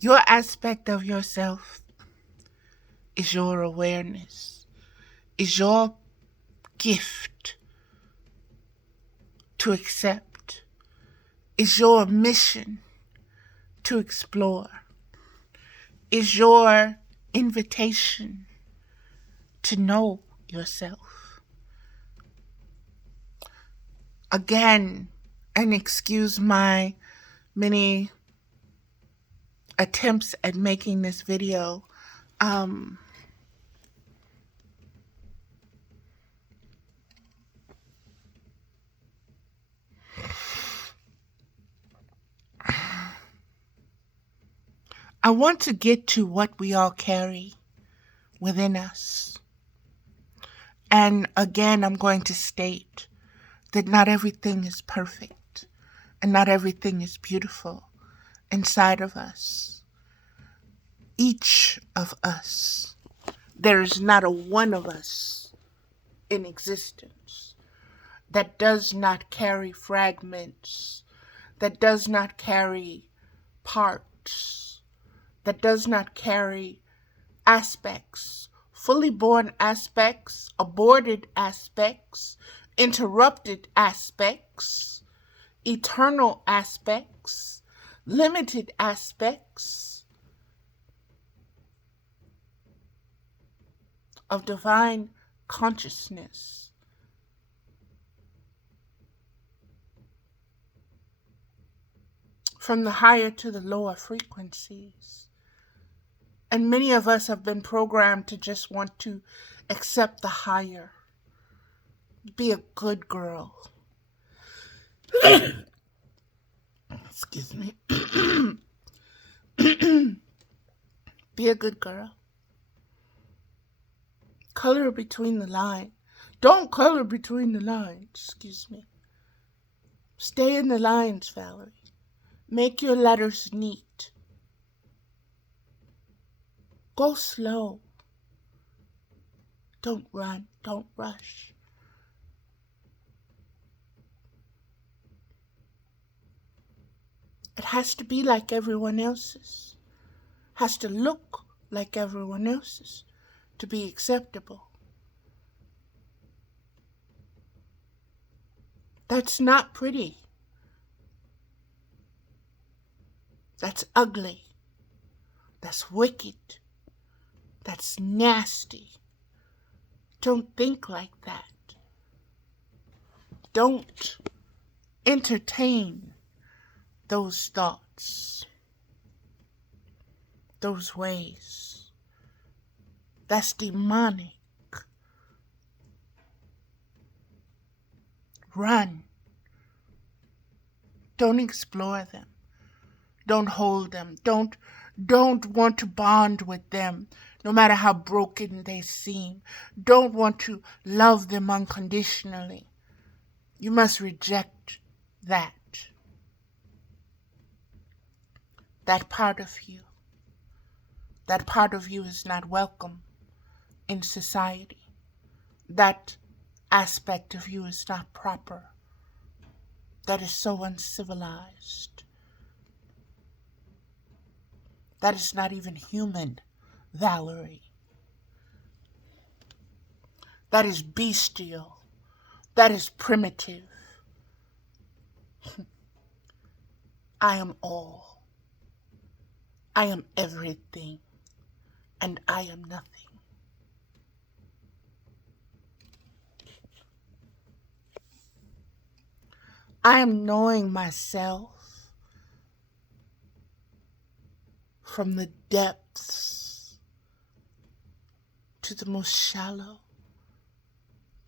Your aspect of yourself is your awareness, is your gift to accept, is your mission to explore, is your invitation to know yourself. Again, and excuse my many attempts at making this video. I want to get to what we all carry within us. And again, I'm going to state that not everything is perfect and not everything is beautiful inside of us. Each of us, there is not a one of us in existence that does not carry fragments, that does not carry parts, that does not carry aspects, fully born aspects, aborted aspects, interrupted aspects, eternal aspects, limited aspects of divine consciousness. From the higher to the lower frequencies. And many of us have been programmed to just want to accept the higher. Be a good girl. Excuse me. Be a good girl. Color between the lines. Don't color between the lines. Excuse me. Stay in the lines, Valerie. Make your letters neat. Go slow. Don't run. Don't rush. It has to be like everyone else's. Has to look like everyone else's to be acceptable. That's not pretty. That's ugly. That's wicked. That's nasty. Don't think like that. Don't entertain those thoughts, those ways. That's demonic. Run. Don't explore them. Don't hold them. Don't want to bond with them, no matter how broken they seem. Don't want to love them unconditionally. You must reject that. That part of you. That part of you is not welcome in society. That aspect of you is not proper. That is so uncivilized. That is not even human, Valerie. That is bestial. That is primitive. I am all. I am everything. And I am nothing. I am knowing myself from the depths to the most shallow,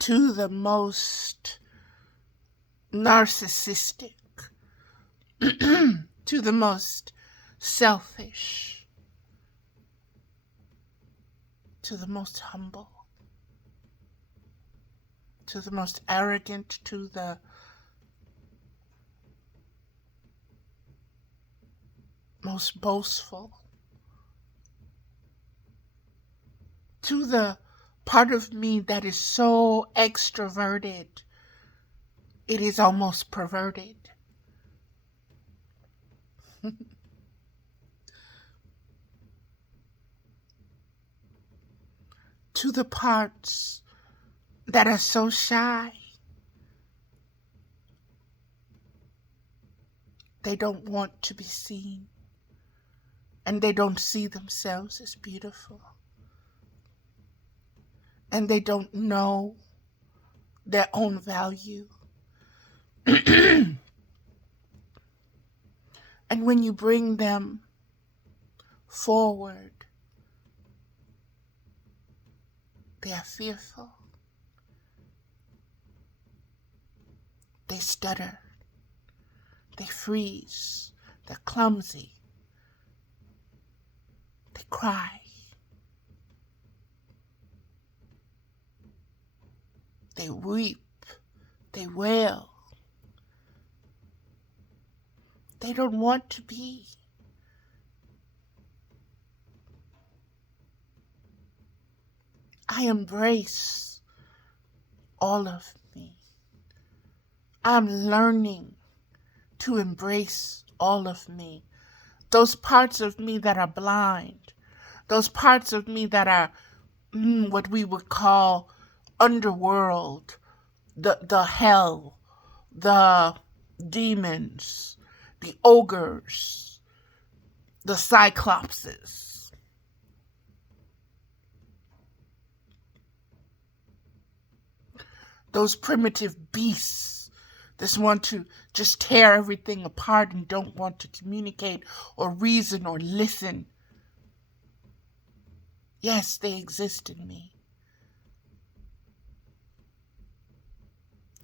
to the most narcissistic, to the most selfish, to the most humble, to the most arrogant, to the most boastful, to the part of me that is so extroverted, it is almost perverted. to the parts that are so shy. They don't want to be seen, and they don't see themselves as beautiful, and they don't know their own value. And when you bring them forward, they are fearful. They stutter. They freeze. They're clumsy. They cry. They weep. They wail. They don't want to be. I embrace all of me. I'm learning to embrace all of me. Those parts of me that are blind, those parts of me that are what we would call underworld, the hell, the demons, the ogres, the cyclopses. Those primitive beasts that want to just tear everything apart and don't want to communicate or reason or listen. Yes, they exist in me.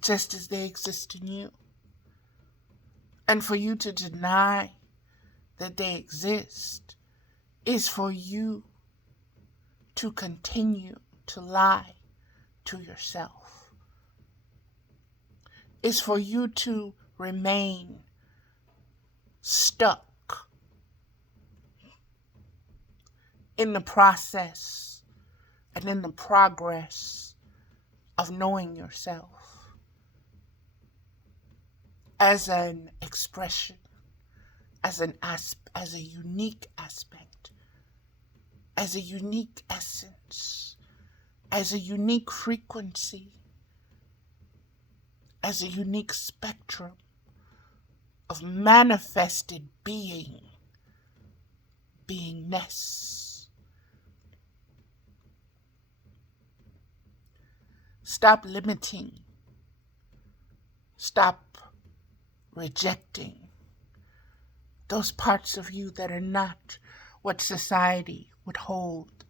Just as they exist in you. And for you to deny that they exist is for you to continue to lie to yourself. Is for you to remain stuck in the process and in the progress of knowing yourself as an expression, as a unique aspect, as a unique essence, as a unique frequency, as a unique spectrum of manifested beingness. Stop limiting. Stop rejecting those parts of you that are not what society would hold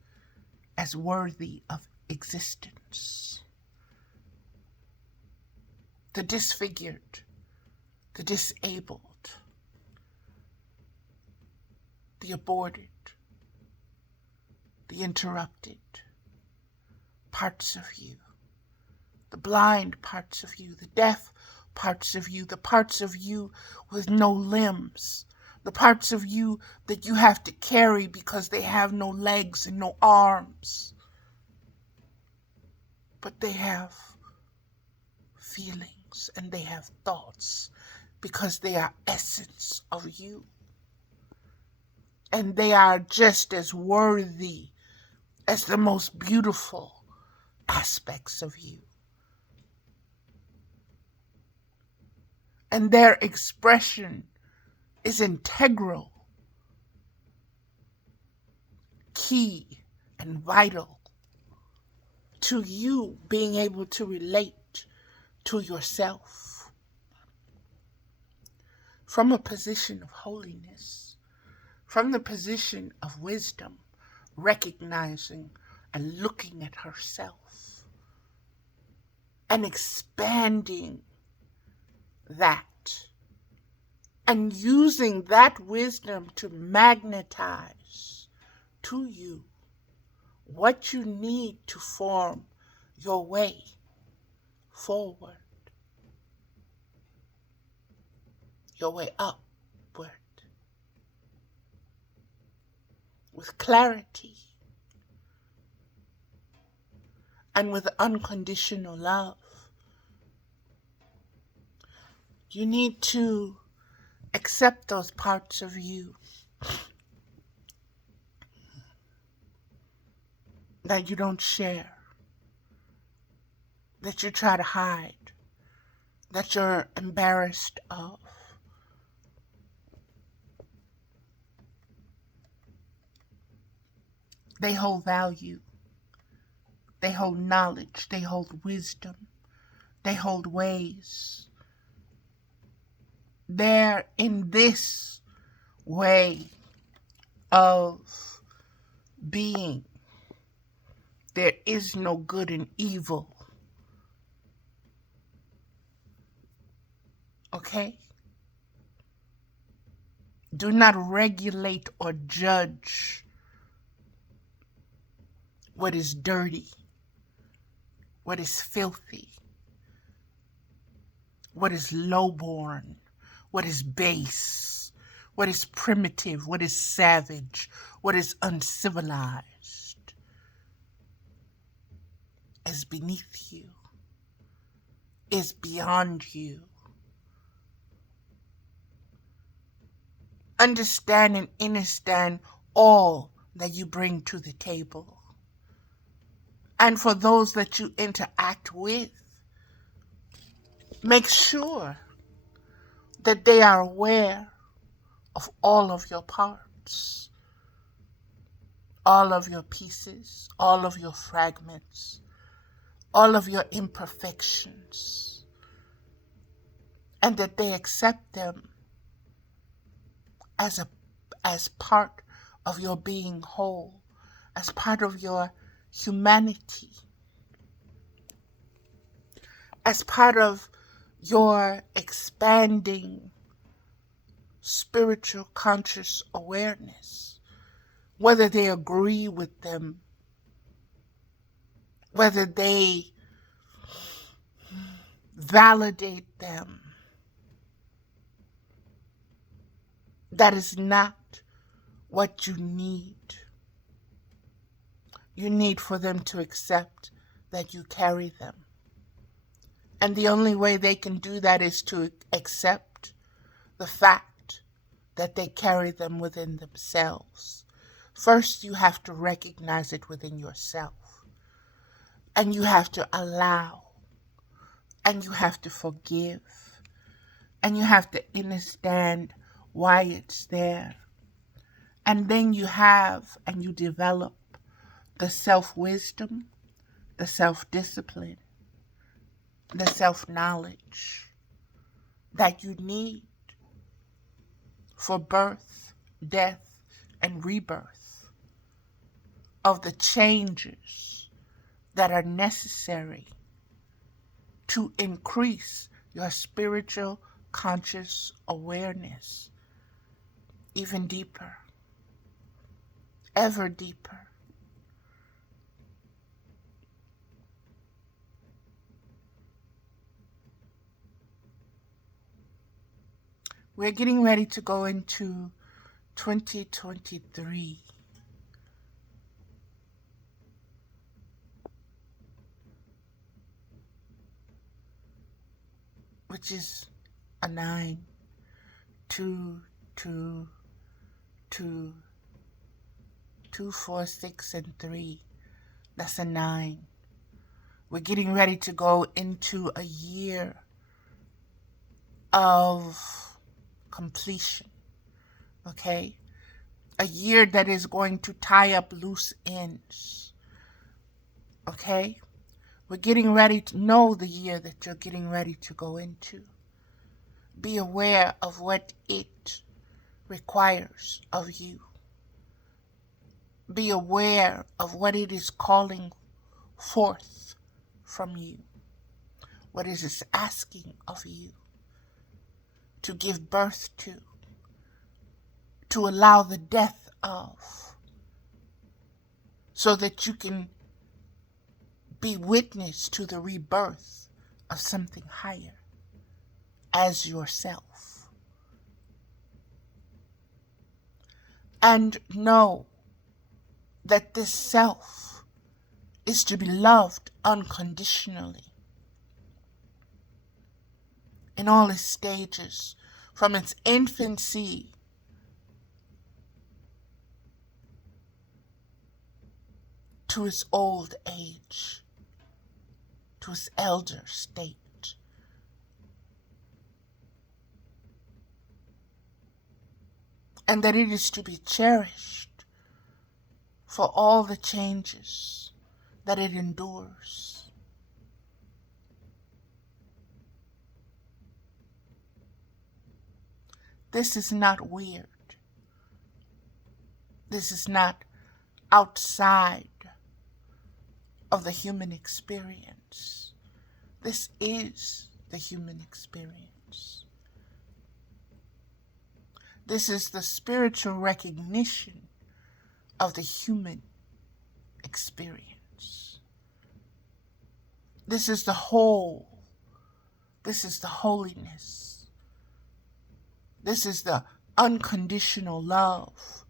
as worthy of existence. The disfigured, the disabled, the aborted, the interrupted parts of you, the blind parts of you, the deaf parts of you, the parts of you with no limbs, the parts of you that you have to carry because they have no legs and no arms, but they have feelings and they have thoughts because they are essence of you. And they are just as worthy as the most beautiful aspects of you. And their expression is integral, key, and vital to you being able to relate to yourself from a position of holiness, from the position of wisdom, recognizing and looking at herself and expanding that and using that wisdom to magnetize to you what you need to form your way forward, your way upward, with clarity and with unconditional love. You need to accept those parts of you that you don't share, that you try to hide, that you're embarrassed of. They hold value. They hold knowledge. They hold wisdom. They hold ways. They're in this way of being. There is no good and evil. Okay? Do not regulate or judge what is dirty, what is filthy, what is lowborn, what is base, what is primitive, what is savage, what is uncivilized, is beneath you, is beyond you. Understand and understand all that you bring to the table. And for those that you interact with, make sure that they are aware of all of your parts, all of your pieces, all of your fragments, all of your imperfections, and that they accept them as part of your being whole, as part of your humanity, as part of your expanding spiritual conscious awareness, whether they agree with them, whether they validate them. That is not what you need. You need for them to accept that you carry them. And the only way they can do that is to accept the fact that they carry them within themselves. First, you have to recognize it within yourself. And you have to allow. And you have to forgive. And you have to understand why it's there. And then you have and you develop the self-wisdom, the self-discipline, the self-knowledge that you need for birth, death, and rebirth of the changes that are necessary to increase your spiritual conscious awareness even deeper, ever deeper. We're getting ready to go into 2023. Which is a 9, 2, 2, 2, 2, 4, 6, and 3. That's a 9. We're getting ready to go into a year of completion, okay? A year that is going to tie up loose ends, okay? We're getting ready to know the year that you're getting ready to go into. Be aware of what it requires of you. Be aware of what it is calling forth from you. What it is asking of you to give birth to allow the death of, so that you can be witness to the rebirth of something higher as yourself. And know that this self is to be loved unconditionally in all its stages, from its infancy to his old age, to his elder state. And that it is to be cherished for all the changes that it endures. This is not weird. This is not outside of the human experience. This is the human experience. This is the spiritual recognition of the human experience. This is the whole. This is the holiness. This is the unconditional love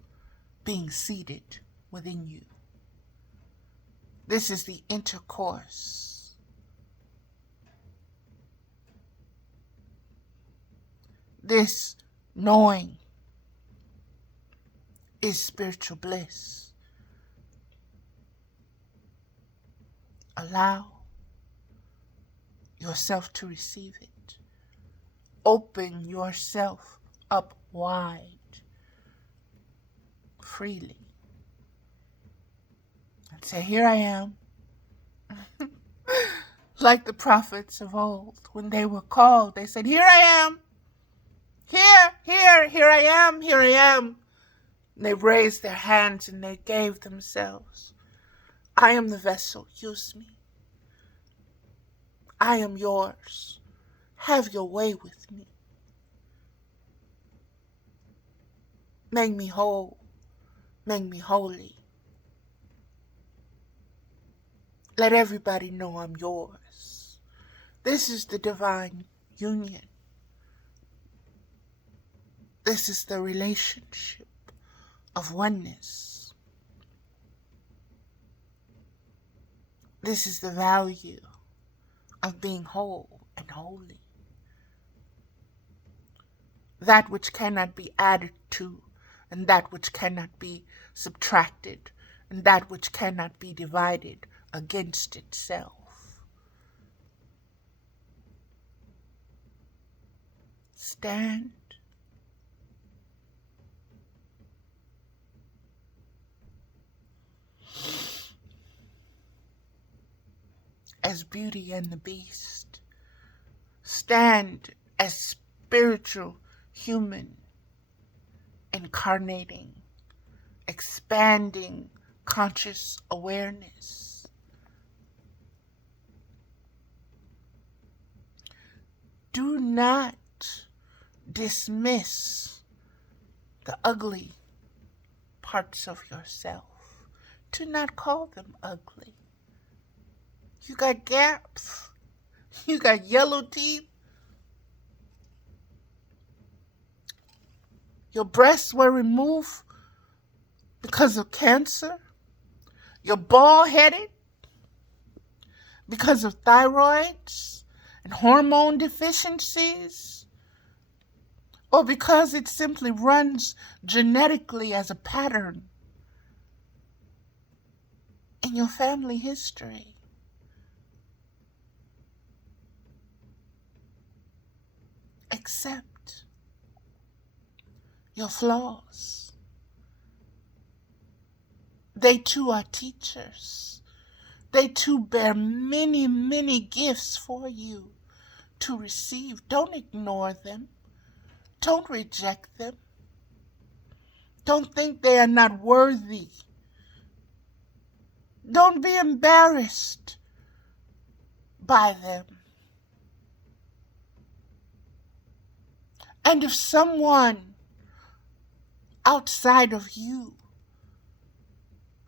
being seated within you. This is the intercourse. This knowing is spiritual bliss. Allow yourself to receive it. Open yourself up wide, freely, and say, here I am. Like the prophets of old, when they were called, they said, here I am. Here I am, here I am. And they raised their hands and they gave themselves. I am the vessel, use me. I am yours. Have your way with me. Make me whole. Make me holy. Let everybody know I'm yours. This is the divine union. This is the relationship of oneness. This is the value of being whole and holy. That which cannot be added to, and that which cannot be subtracted, and that which cannot be divided against itself. Stand as Beauty and the Beast. Stand as spiritual human, incarnating, expanding conscious awareness. Do not dismiss the ugly parts of yourself. Do not call them ugly. You got gaps. You got yellow teeth. Your breasts were removed because of cancer. You're bald-headed because of thyroids and hormone deficiencies, or because it simply runs genetically as a pattern in your family history. Accept your flaws. They too are teachers. They too bear many, many gifts for you to receive. Don't ignore them. Don't reject them. Don't think they are not worthy. Don't be embarrassed by them. And if someone outside of you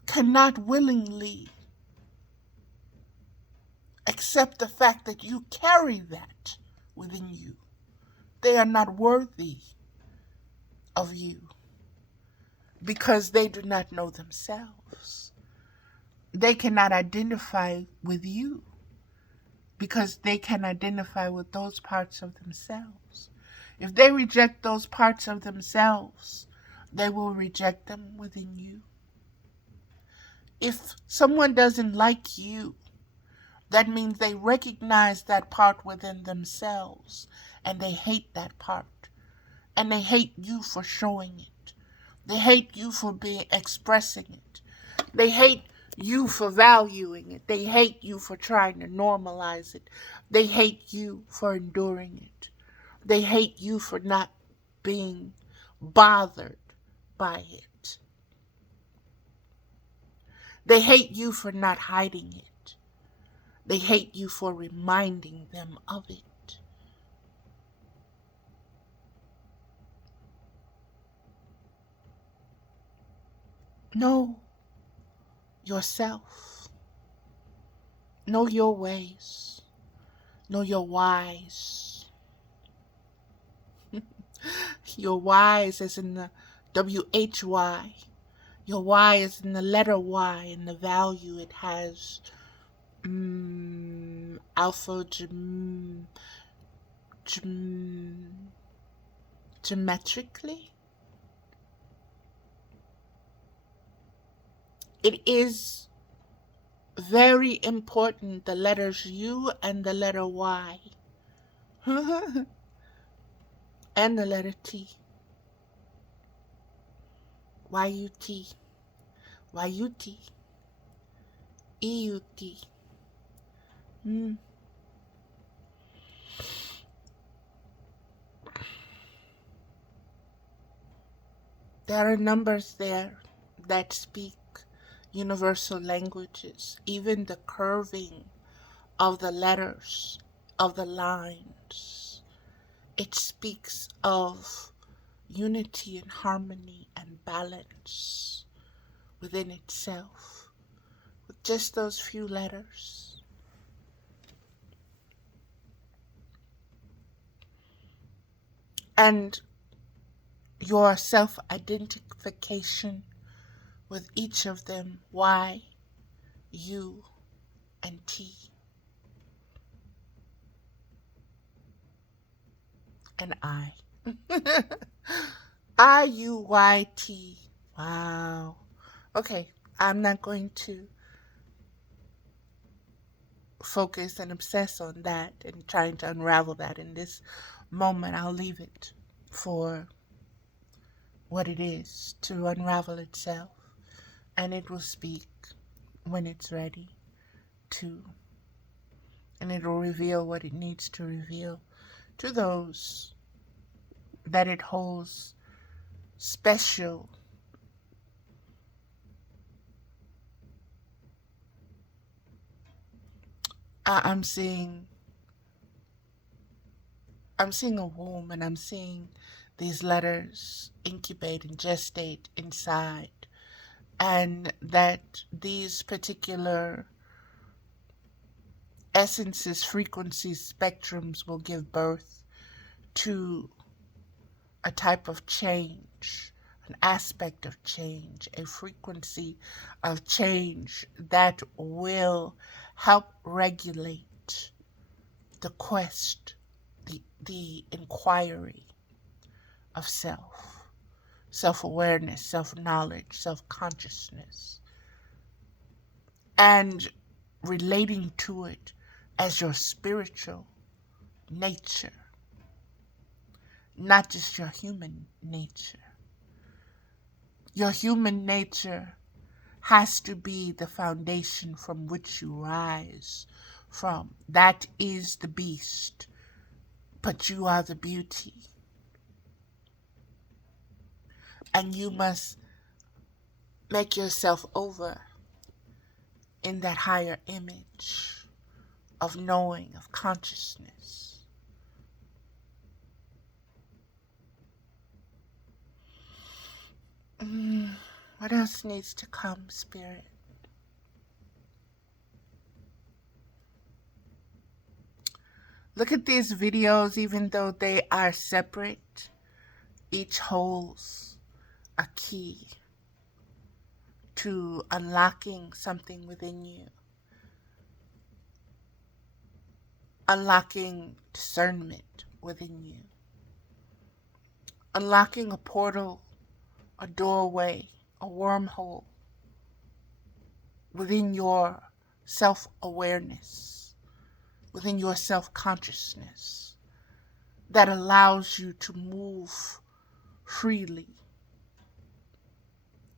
cannot willingly accept the fact that you carry that within you, they are not worthy of you because they do not know themselves. They cannot identify with you because they can identify with those parts of themselves. If they reject those parts of themselves, they will reject them within you. If someone doesn't like you, that means they recognize that part within themselves and they hate that part. And they hate you for showing it. They hate you for expressing it. They hate you for valuing it. They hate you for trying to normalize it. They hate you for enduring it. They hate you for not being bothered by it. They hate you for not hiding it. They hate you for reminding them of it. Know yourself. Know your ways. Know your whys. Your whys is in the WHY. Your why is in the letter Y and the value it has. Alpha geometrically. It is very important, the letters U and the letter Y. And the letter T. Y-U-T. Y-U-T. E-U-T. There are numbers there that speak universal languages. Even the curving of the letters, of the lines, it speaks of unity and harmony and balance within itself with just those few letters. And your self-identification with each of them, Y, U, and T. And I. I-U-Y-T. Wow. Okay, I'm not going to focus and obsess on that and trying to unravel that in this moment. I'll leave it for what it is to unravel itself, and it will speak when it's ready to, and it will reveal what it needs to reveal to those that it holds special I'm seeing a womb, and I'm seeing these letters incubate and gestate inside, and that these particular essences, frequencies, spectrums will give birth to a type of change, an aspect of change, a frequency of change that will help regulate the quest, the inquiry of self, self-awareness, self-knowledge, self-consciousness, and relating to it as your spiritual nature, not just your human nature. Your human nature has to be the foundation from which you rise from. That is the beast, but you are the beauty. And you must make yourself over in that higher image of knowing, of consciousness. What else needs to come, Spirit? Look at these videos, even though they are separate, each holds a key to unlocking something within you, unlocking discernment within you, unlocking a portal, a doorway, a wormhole within your self-awareness, within your self-consciousness, that allows you to move freely,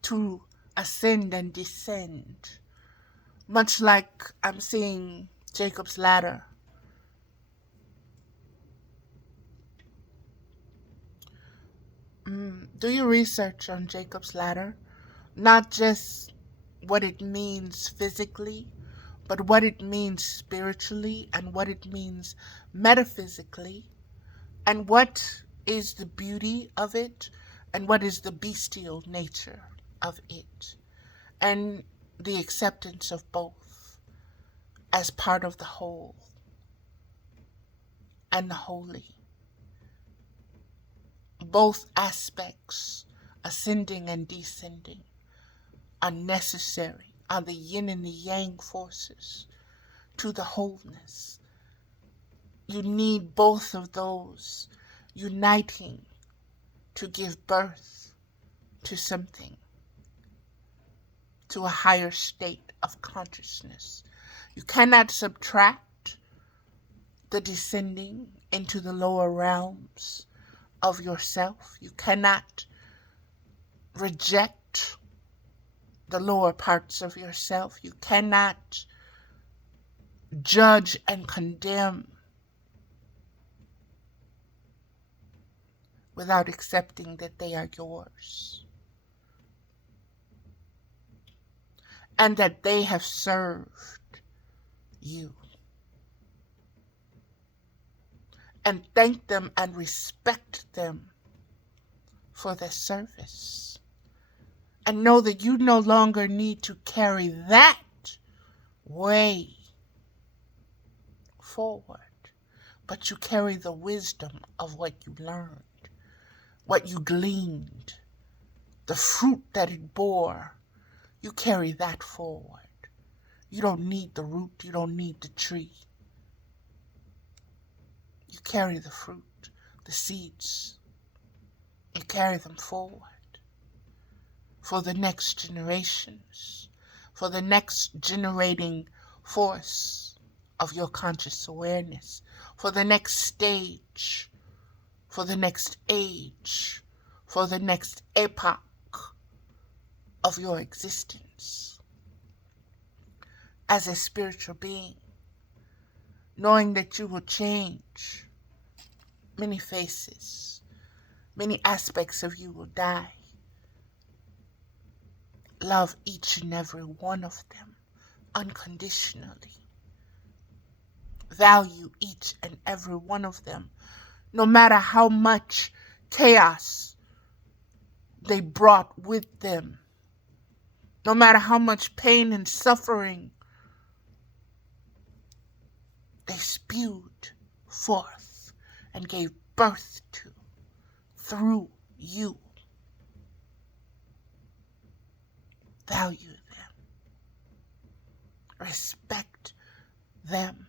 to ascend and descend, much like I'm seeing Jacob's ladder. Do your research on Jacob's ladder, not just what it means physically, but what it means spiritually and what it means metaphysically, and what is the beauty of it and what is the bestial nature of it, and the acceptance of both as part of the whole and the holy. Both aspects, ascending and descending, are necessary, are the yin and the yang forces to the wholeness. You need both of those uniting to give birth to something, to a higher state of consciousness. You cannot subtract the descending into the lower realms of yourself. You cannot reject the lower parts of yourself. You cannot judge and condemn without accepting that they are yours and that they have served you. And thank them and respect them for their service. And know that you no longer need to carry that way forward, but you carry the wisdom of what you learned, what you gleaned, the fruit that it bore. You carry that forward. You don't need the root, you don't need the tree. You carry the fruit, the seeds. You carry them forward for the next generations, for the next generating force of your conscious awareness, for the next stage, for the next age, for the next epoch of your existence as a spiritual being, knowing that you will change. Many faces, many aspects of you will die. Love each and every one of them unconditionally. Value each and every one of them, no matter how much chaos they brought with them, no matter how much pain and suffering they spewed forth and gave birth to through you. Value them. Respect them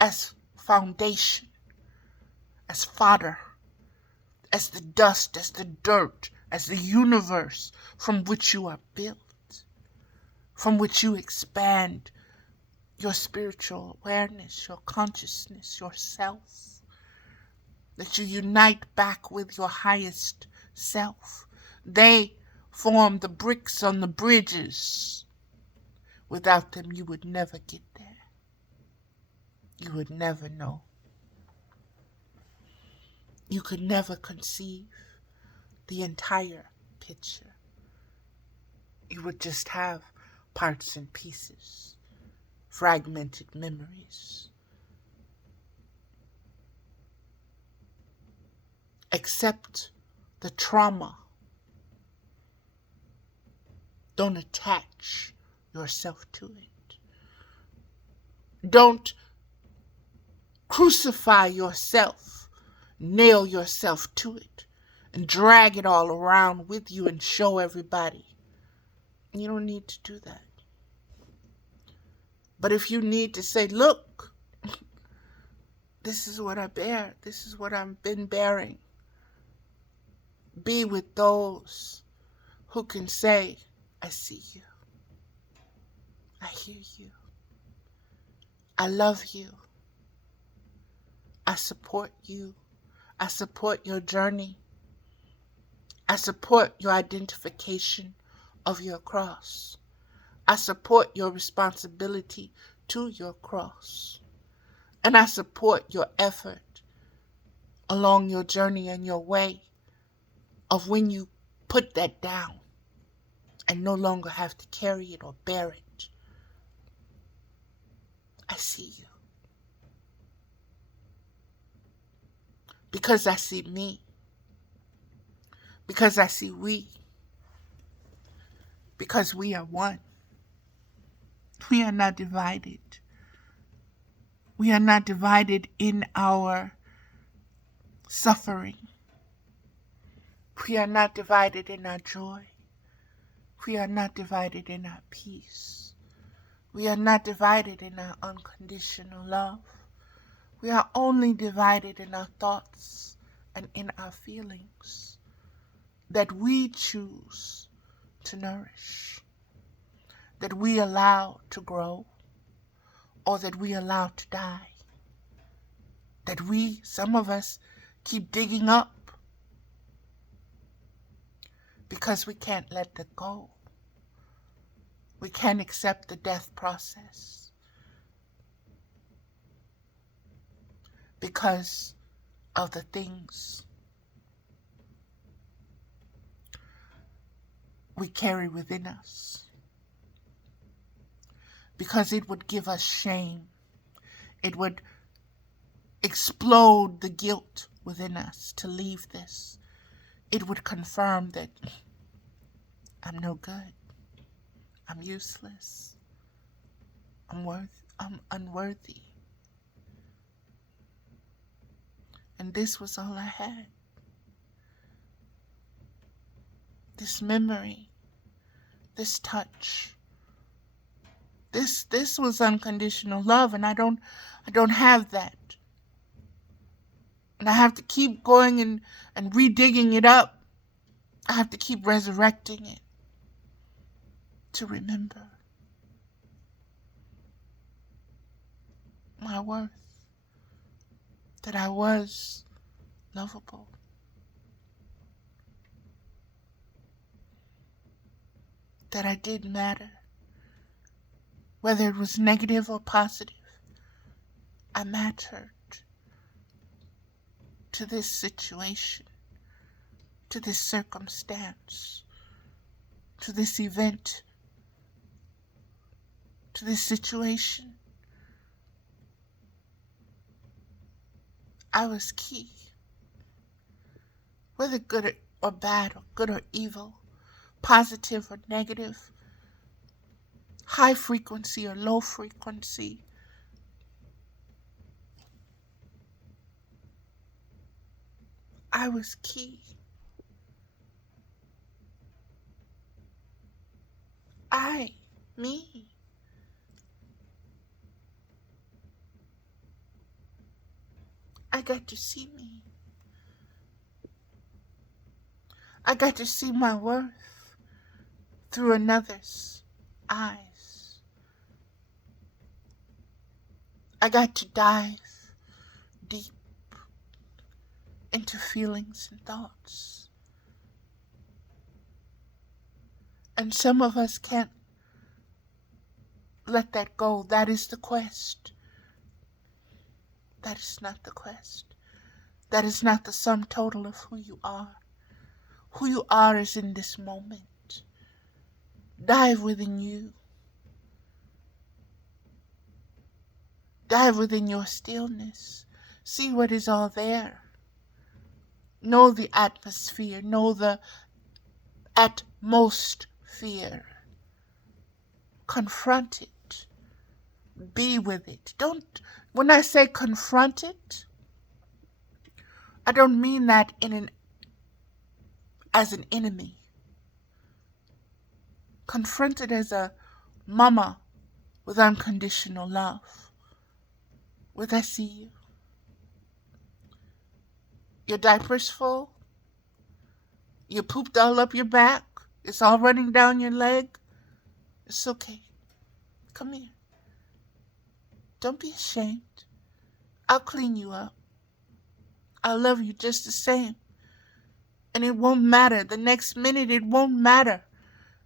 as foundation, as fodder, as the dust, as the dirt, as the universe from which you are built, from which you expand your spiritual awareness, your consciousness, yourself, that you unite back with your highest self. They form the bricks on the bridges. Without them, you would never get there. You would never know. You could never conceive the entire picture. You would just have parts and pieces, fragmented memories. Accept the trauma. Don't attach yourself to it. Don't crucify yourself, nail yourself to it, and drag it all around with you and show everybody. You don't need to do that. But if you need to say, look, this is what I bear, this is what I've been bearing, be with those who can say, I see you. I hear you. I love you. I support you. I support your journey. I support your identification of your cross. I support your responsibility to your cross. And I support your effort along your journey and your way of when you put that down and no longer have to carry it or bear it. I see you. Because I see me. Because I see we. Because we are one. We are not divided. We are not divided in our suffering. We are not divided in our joy. We are not divided in our peace. We are not divided in our unconditional love. We are only divided in our thoughts and in our feelings that we choose to nourish, that we allow to grow, or that we allow to die, that we, some of us, keep digging up because we can't let that go. We can't accept the death process because of the things we carry within us. Because it would give us shame. It would explode the guilt within us to leave this. It would confirm that I'm no good. I'm useless. I'm unworthy. And this was all I had. This memory, this touch. This was unconditional love, and I don't have that. And I have to keep going and redigging it up. I have to keep resurrecting it to remember my worth, that I was lovable, that I did matter, whether it was negative or positive. I mattered to this situation, to this circumstance, to this event, to this situation. I was key. Whether good or bad, or good or evil, positive or negative, high frequency or low frequency, I was key. Me. I got to see me. I got to see my worth through another's eyes. I got to dive deep into feelings and thoughts. And some of us can't let that go. That is the quest. That is not the quest. That is not the sum total of who you are. Who you are is in this moment. Dive within you. Dive within your stillness. See what is all there. Know the atmosphere. Know the atmosphere. Confront it. Be with it. When I say confront it, I don't mean that as an enemy. Confront it as a mama with unconditional love. With I see you. Your diaper's full. You pooped all up your back. It's all running down your leg. It's okay. Come here. Don't be ashamed. I'll clean you up. I'll love you just the same. And it won't matter. The next minute, it won't matter.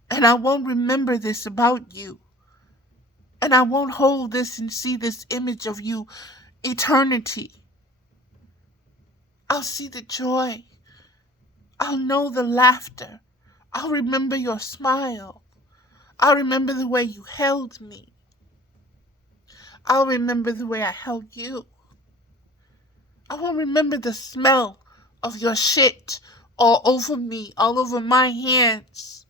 And I won't remember this about you. And I won't hold this and see this image of you eternity. I'll see the joy. I'll know the laughter. I'll remember your smile. I'll remember the way you held me. I'll remember the way I held you. I will remember the smell of your shit all over me, all over my hands,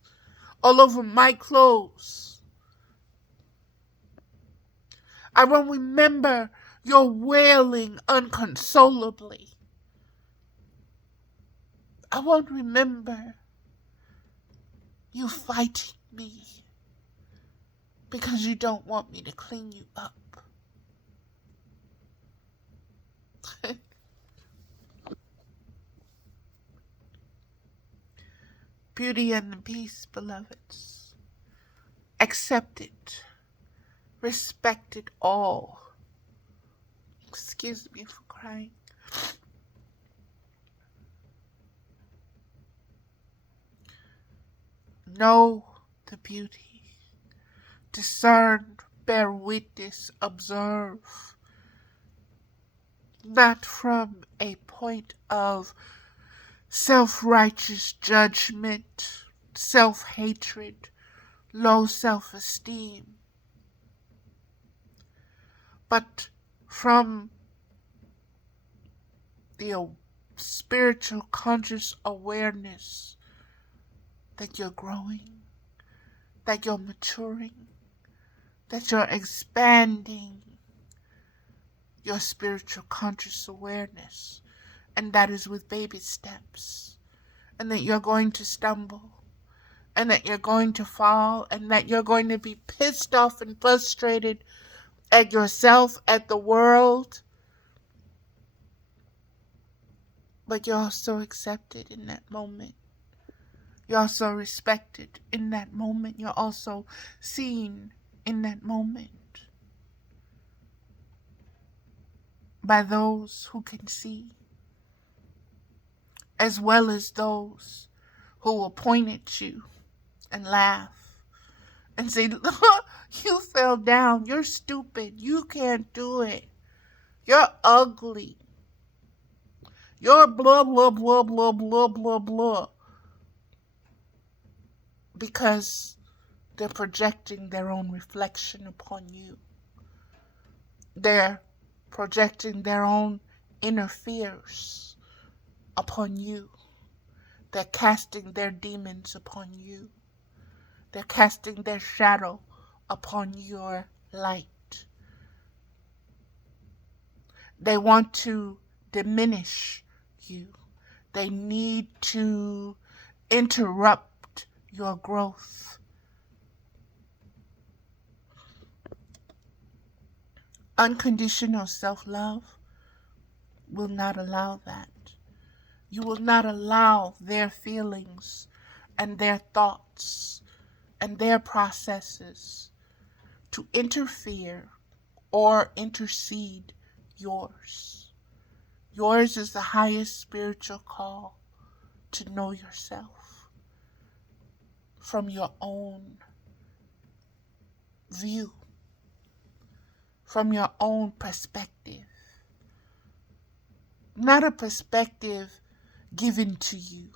all over my clothes. I will remember your wailing unconsolably. I won't remember you fighting me because you don't want me to clean you up. Beauty and the Beast, beloveds. Accept it. Respect it all. Excuse me for crying. Know the beauty. Discern, bear witness, observe. Not from a point of self-righteous judgment, self-hatred, low self-esteem, but from the spiritual conscious awareness that you're growing, that you're maturing, that you're expanding your spiritual conscious awareness. And that is with baby steps. And that you're going to stumble. And that you're going to fall. And that you're going to be pissed off and frustrated at yourself, at the world. But you're also accepted in that moment. You're also respected in that moment. You're also seen in that moment. By those who can see. As well as those who will point at you and laugh and say, "Look, you fell down. You're stupid. You can't do it. You're ugly. You're blah, blah, blah, blah, blah, blah, blah." Because they're projecting their own reflection upon you. They're projecting their own inner fears upon you. They're casting their demons upon you. They're casting their shadow upon your light. They want to diminish you. They need to interrupt your growth. Unconditional self-love will not allow that. You will not allow their feelings and their thoughts and their processes to interfere or intercede yours. Yours is the highest spiritual call to know yourself from your own view, from your own perspective. Not a perspective given to you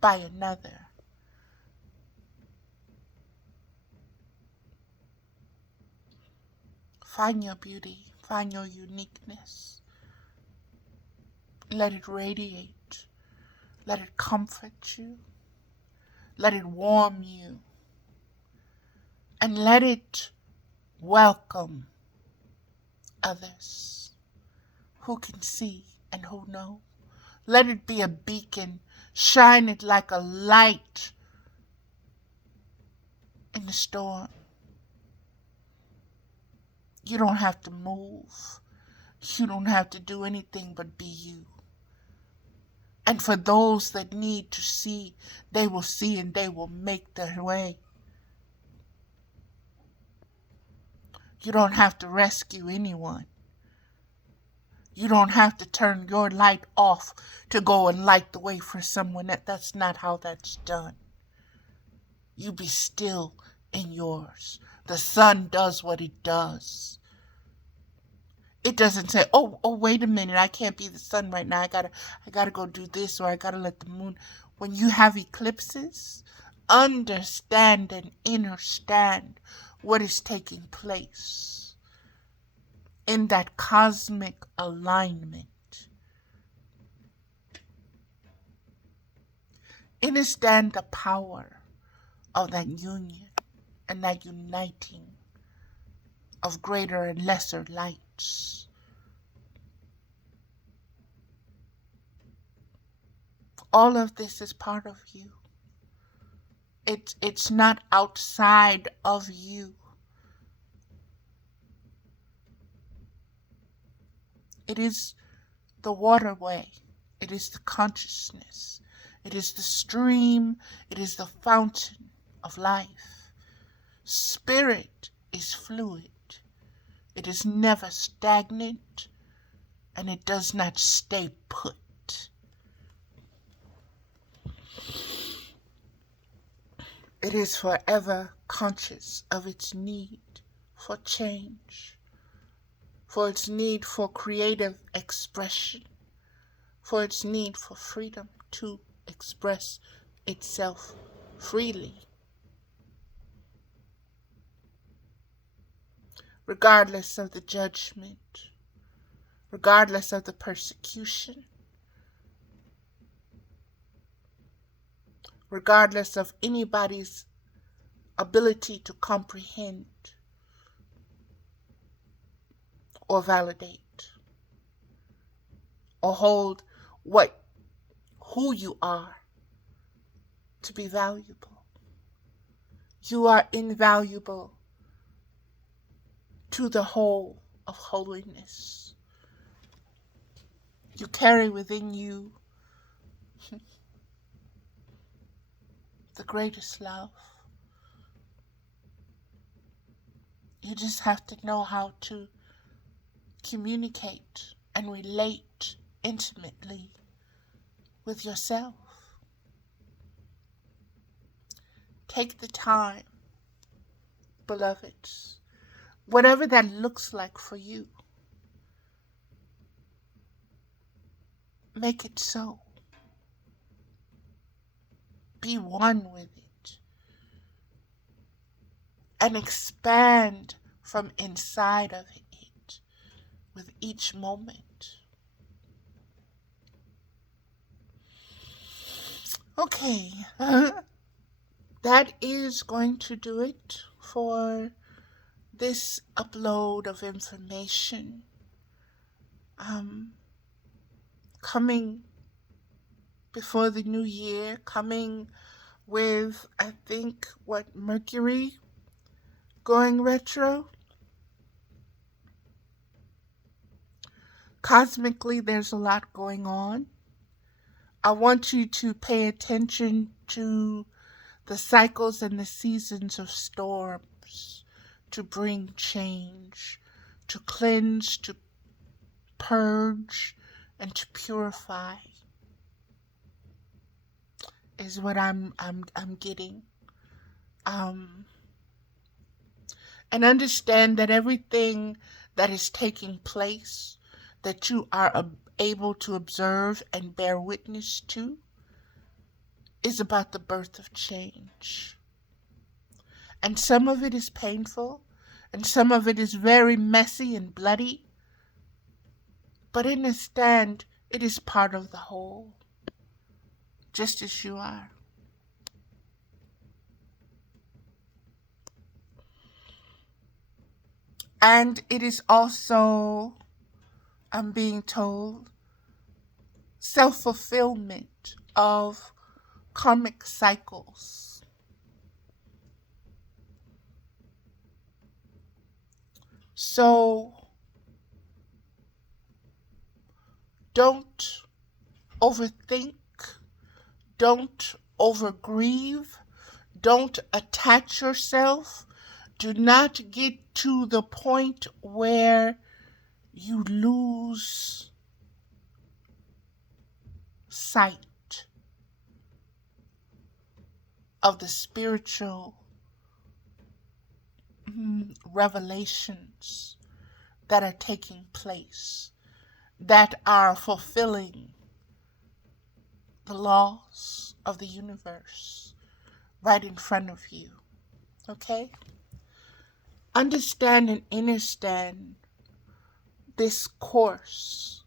by another. Find your beauty, find your uniqueness. Let it radiate. Let it comfort you. Let it warm you. And let it welcome others who can see and who know. Let it be a beacon. Shine it like a light in the storm. You don't have to move. You don't have to do anything but be you. And for those that need to see, they will see and they will make their way. You don't have to rescue anyone. You don't have to turn your light off to go and light the way for someone else. That's not how that's done. You be still in yours. The sun does what it does. It doesn't say, oh, wait a minute, I can't be the sun right now. I gotta go do this, or I gotta let the moon. When you have eclipses, understand and understand what is taking place in that cosmic alignment. Understand the power of that union and that uniting of greater and lesser lights. All of this is part of you. It's not outside of you. It is the waterway. It is the consciousness. It is the stream. It is the fountain of life. Spirit is fluid. It is never stagnant, and it does not stay put. It is forever conscious of its need for change, for its need for creative expression, for its need for freedom to express itself freely. Regardless of the judgment, regardless of the persecution, regardless of anybody's ability to comprehend or validate or hold who you are to be valuable. You are invaluable to the whole of holiness. You carry within you the greatest love. You just have to know how to communicate and relate intimately with yourself. Take the time, beloveds, whatever that looks like for you, make it so. Be one with it and expand from inside of it with each moment. Okay, that is going to do it for this upload of information. Coming before the new year, coming with, I think, Mercury going retro. Cosmically, there's a lot going on. I want you to pay attention to the cycles and the seasons of storms to bring change, to cleanse, to purge, and to purify is what I'm getting. And understand that everything that is taking place, that you are able to observe and bear witness to, is about the birth of change. And some of it is painful, and some of it is very messy and bloody. But understand, it is part of the whole, just as you are. And it is also, I'm being told, self-fulfillment of karmic cycles. So don't overthink, don't overgrieve, don't attach yourself Do not get to the point where you lose sight of the spiritual revelations that are taking place, that are fulfilling the laws of the universe right in front of you. Okay? Understand and understand this course.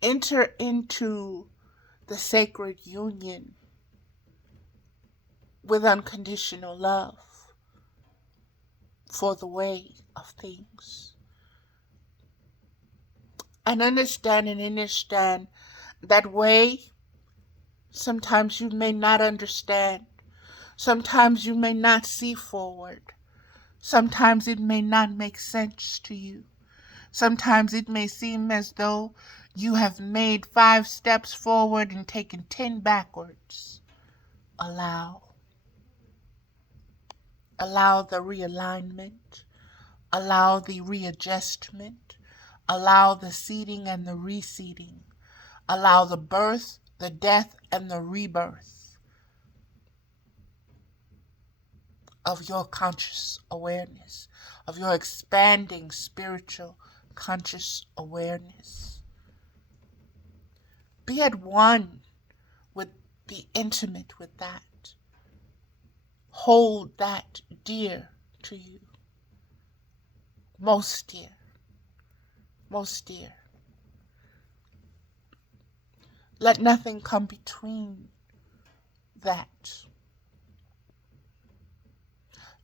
Enter into the sacred union with unconditional love for the way of things. And understand that way. Sometimes you may not understand. Sometimes you may not see forward. Sometimes it may not make sense to you. Sometimes it may seem as though you have made 5 steps forward and taken 10 backwards. Allow the realignment. Allow the readjustment. Allow the seeding and the reseeding. Allow the birth, the death, and the rebirth of your conscious awareness, of your expanding spiritual conscious awareness. Be at one be intimate with that. Hold that dear to you. Most dear. Most dear. Let nothing come between that.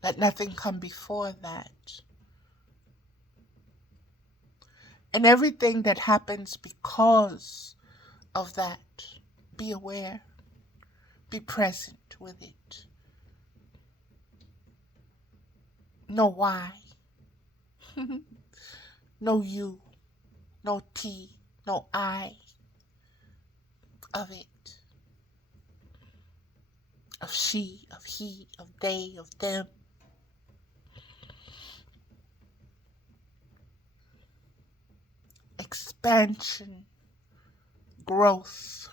Let nothing come before that. And everything that happens because of that, be aware. Be present with it. Know why. No you. No T. No I. Of it. Of she. Of he. Of they. Of them. Expansion. Growth.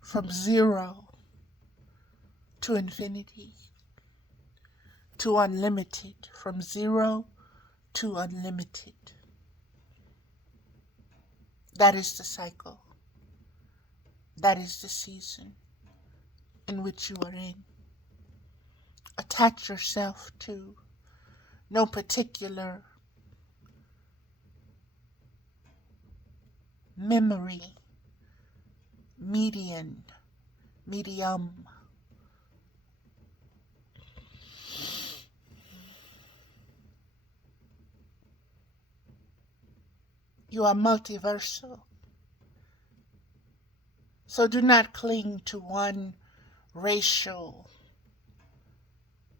From 0 to infinity, to unlimited, from 0 to unlimited. That is the cycle. That is the season in which you are in. Attach yourself to no particular memory, medium. You are multiversal. So do not cling to one racial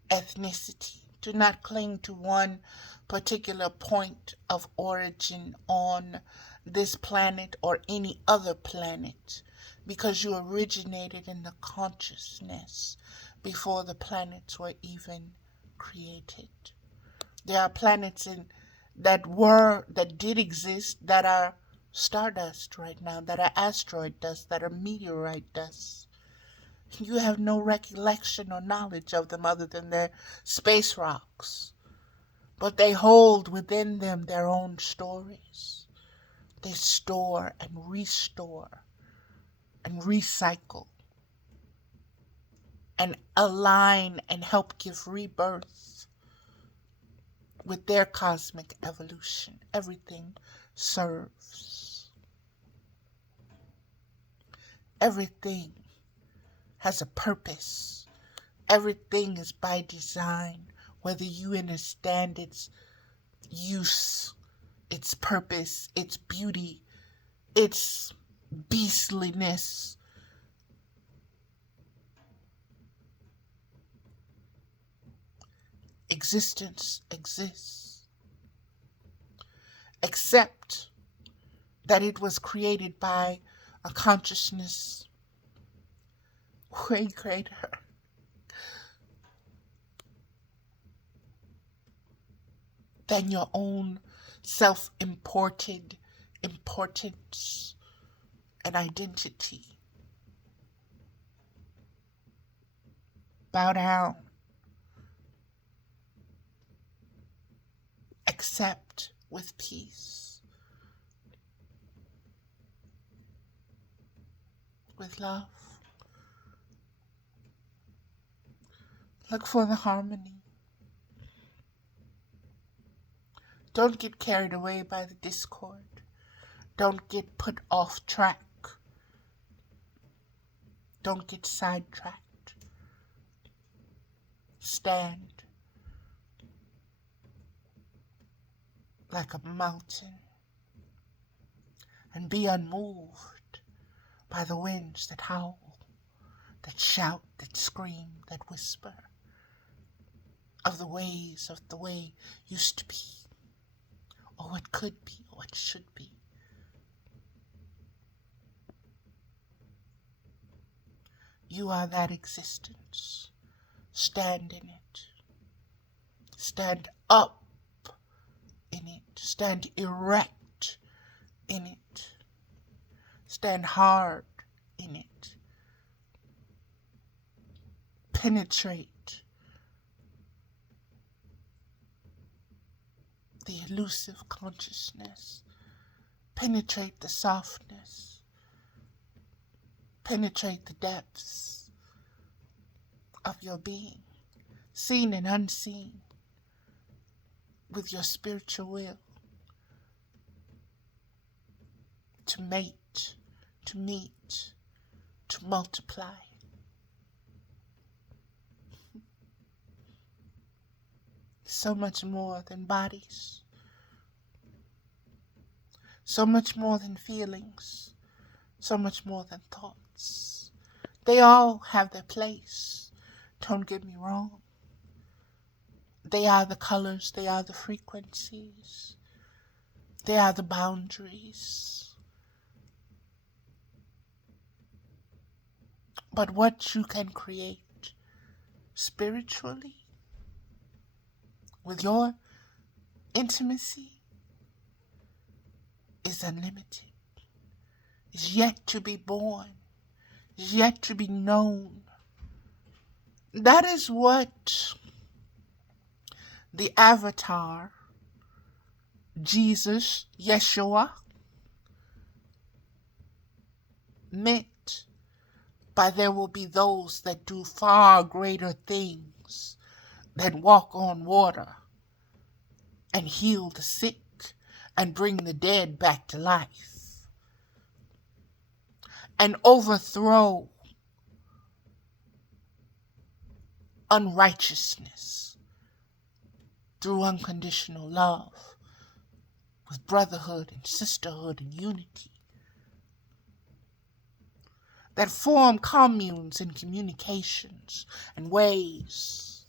ethnicity. Do not cling to one particular point of origin on this planet or any other planet, because you originated in the consciousness before the planets were even created. There are planets that did exist that are stardust right now, that are asteroid dust, that are meteorite dust. You have no recollection or knowledge of them other than their space rocks. But they hold within them their own stories. They store and restore and recycle and align and help give rebirth with their cosmic evolution. Everything serves. Everything has a purpose. Everything is by design, whether you understand its use, its purpose, its beauty, its beastliness. Existence exists, except that it was created by a consciousness way greater than your own self-imported importance and identity. Bow down. Accept with peace, with love. Look for the harmony. Don't get carried away by the discord. Don't get put off track. Don't get sidetracked. Stand like a mountain and be unmoved by the winds that howl, that shout, that scream, that whisper of the ways of the way used to be, or what could be, or what should be. You are that existence. Stand in it. Stand up in it. Stand erect in it. Stand hard in it. Penetrate the elusive consciousness. Penetrate the softness. Penetrate the depths of your being, seen and unseen, with your spiritual will to mate, to meet, to multiply. So much more than bodies, so much more than feelings, so much more than thoughts. They all have their place, don't get me wrong. They are the colors, they are the frequencies, they are the boundaries. But what you can create spiritually with your intimacy is unlimited, is yet to be born, is yet to be known. That is what the avatar, Jesus, Yeshua, meant by there will be those that do far greater things than walk on water and heal the sick and bring the dead back to life and overthrow unrighteousness through unconditional love with brotherhood and sisterhood and unity that form communes and communications and ways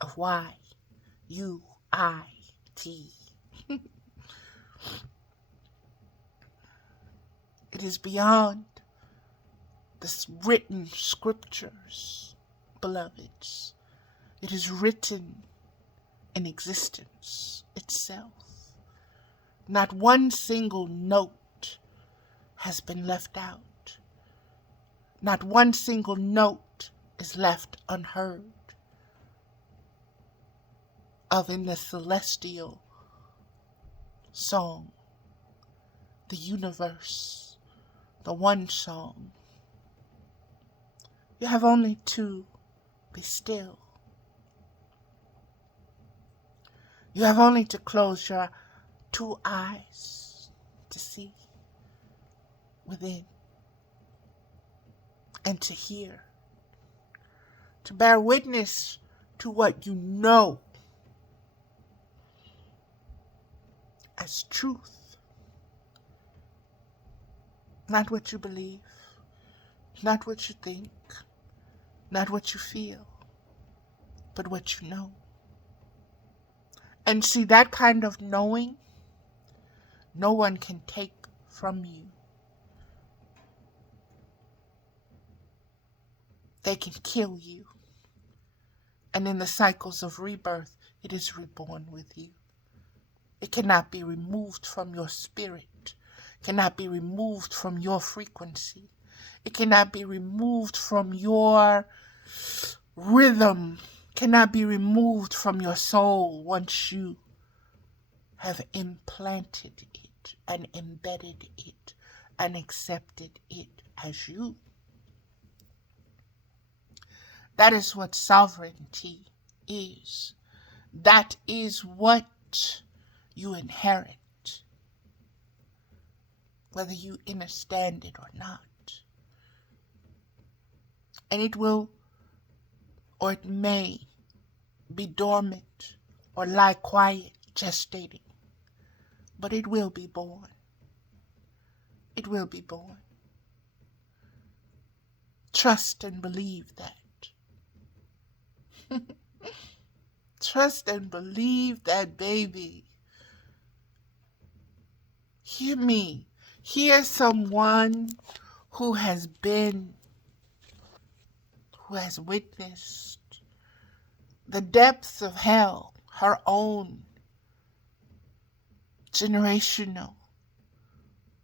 of why you, I, T. It is beyond the written scriptures, beloveds. It is written in existence itself. Not one single note has been left out. Not one single note is left unheard of in the celestial song, the universe, the one song. You have only to be still. You have only to close your two eyes to see within and to hear, to bear witness to what you know as truth. Not what you believe, not what you think, not what you feel, but what you know. And see, that kind of knowing, no one can take from you. They can kill you. And in the cycles of rebirth, It is reborn with you. It cannot be removed from your spirit, cannot be removed from your frequency. It cannot be removed from your rhythm, cannot be removed from your soul once you have implanted it and embedded it and accepted it as you. That is what sovereignty is. That is what you inherit, whether you understand it or not. And it will, or it may, be dormant or lie quiet, gestating. But it will be born. It will be born. Trust and believe that. Trust and believe that, baby. Hear me. Hear someone who has witnessed the depths of hell, her own, generational,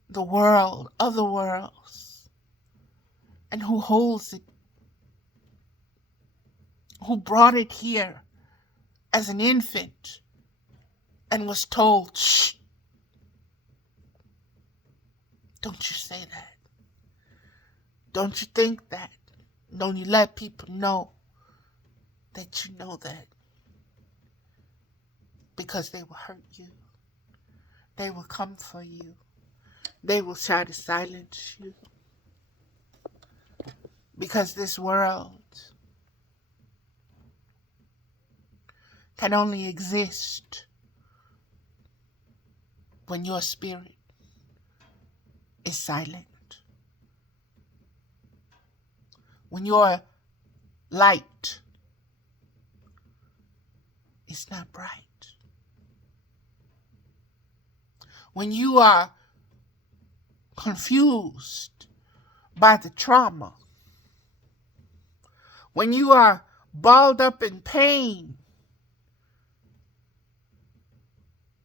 the world, other worlds, and who holds it, who brought it here as an infant and was told, shh, don't you say that. Don't you think that. Don't you let people know that you know that. Because they will hurt you. They will come for you. They will try to silence you. Because this world can only exist when your spirit is silent. When your light is not bright. When you are confused by the trauma. When you are balled up in pain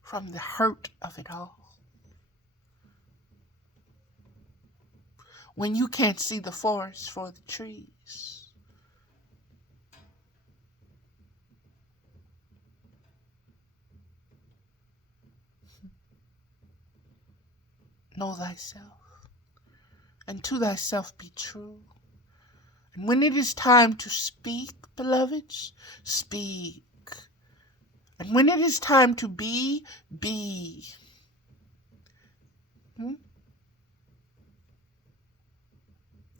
from the hurt of it all. When you can't see the forest for the trees. Know thyself, and to thyself be true. And when it is time to speak, beloveds, speak. And when it is time to be, be.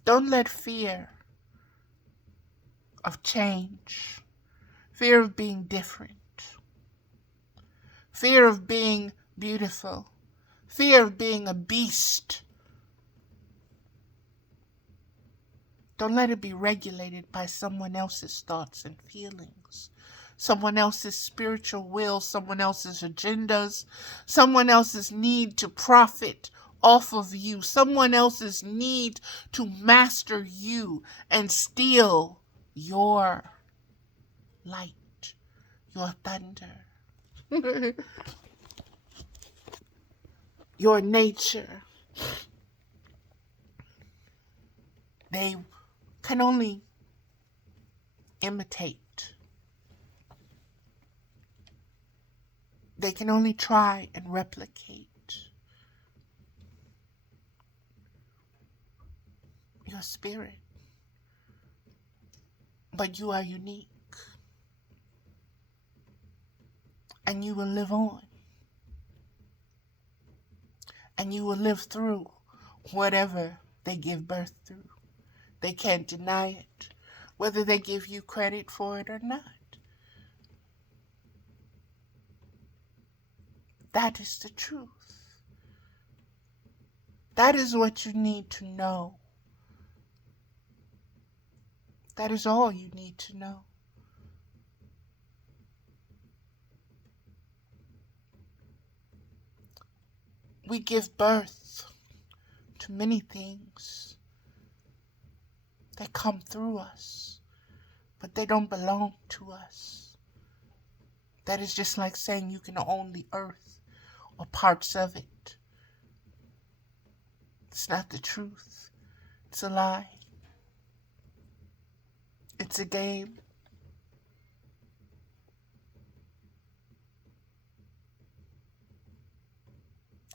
Don't let fear of change, fear of being different, fear of being beautiful, fear of being a beast, don't let it be regulated by someone else's thoughts and feelings, someone else's spiritual will, someone else's agendas, someone else's need to profit off of you, someone else's need to master you and steal your light, your thunder, your nature. They can only imitate. They can only try and replicate your spirit. But you are unique. And you will live on. And you will live through whatever they give birth through. They can't deny it, whether they give you credit for it or not. That is the truth. That is what you need to know. That is all you need to know. We give birth to many things that come through us, but they don't belong to us. That is just like saying you can own the earth or parts of it. It's not the truth. It's a lie. It's a game.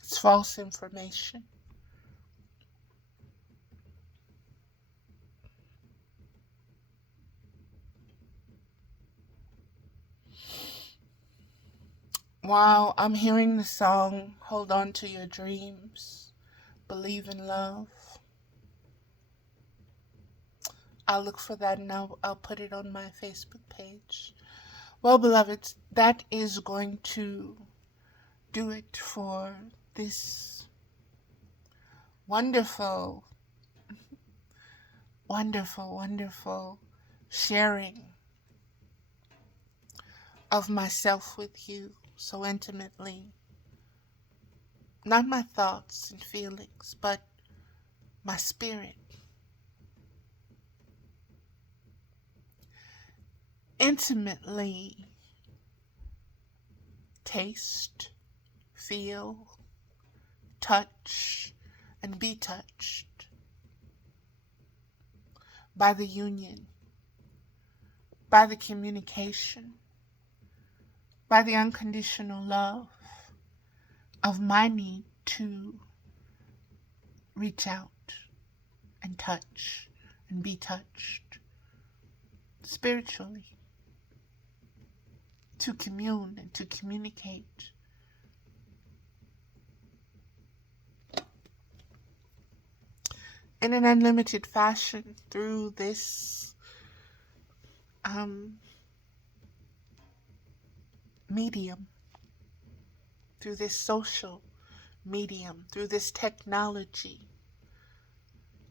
It's false information. While I'm hearing the song, Hold On to Your Dreams, Believe in Love, I'll look for that and I'll put it on my Facebook page. Well, beloveds, that is going to do it for this wonderful, wonderful, wonderful sharing of myself with you so intimately. Not my thoughts and feelings, but my spirit. Intimately taste, feel, touch, and be touched by the union, by the communication, by the unconditional love of my need to reach out and touch and be touched spiritually, to commune and to communicate. In an unlimited fashion through this medium, through this social medium, through this technology.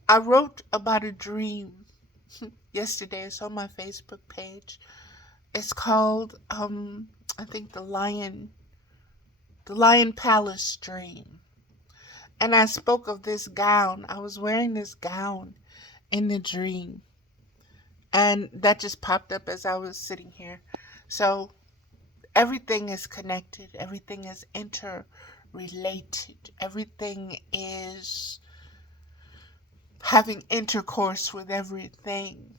I wrote about a dream yesterday. It's on my Facebook page. It's called, I think, the Lion Palace Dream. And I spoke of this gown. I was wearing this gown in the dream. And that just popped up as I was sitting here. So everything is connected. Everything is interrelated. Everything is having intercourse with everything.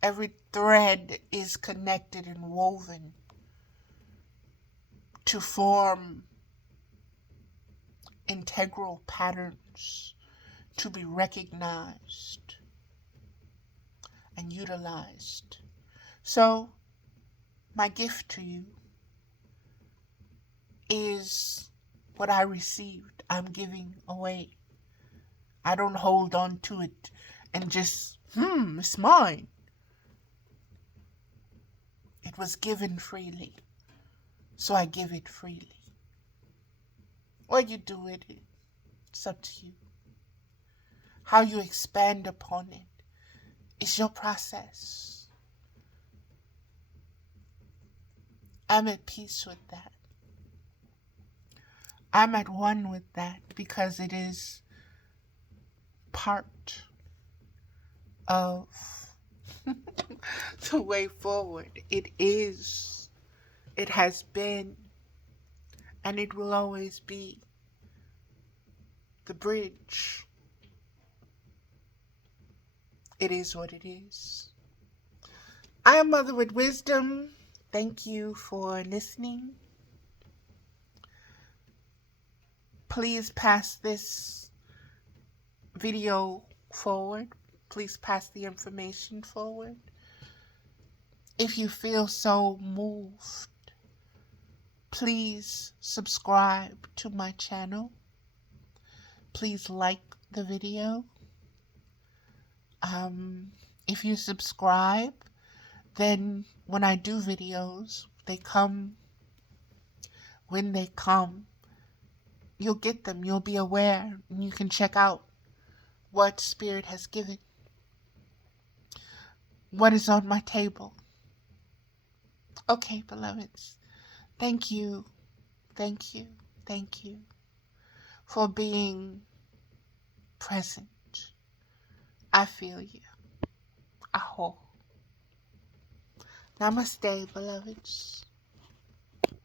Every thread is connected and woven to form integral patterns to be recognized and utilized. So, my gift to you is what I received. I'm giving away. I don't hold on to it and just, it's mine. It was given freely, so I give it freely. What you do with it, it's up to you. How you expand upon it is your process. I'm at peace with that. I'm at one with that because it is part of the way forward. It is, it has been, and it will always be the bridge. It is what it is. I am Mother with Wisdom. Thank you for listening. Please pass this video forward. Please pass the information forward. If you feel so moved, please subscribe to my channel. Please like the video. If you subscribe, then when I do videos, they come when they come. You'll get them. You'll be aware. And you can check out what Spirit has given. What is on my table. Okay, beloveds. Thank you. Thank you. Thank you for being present. I feel you. Aho. Namaste, beloveds.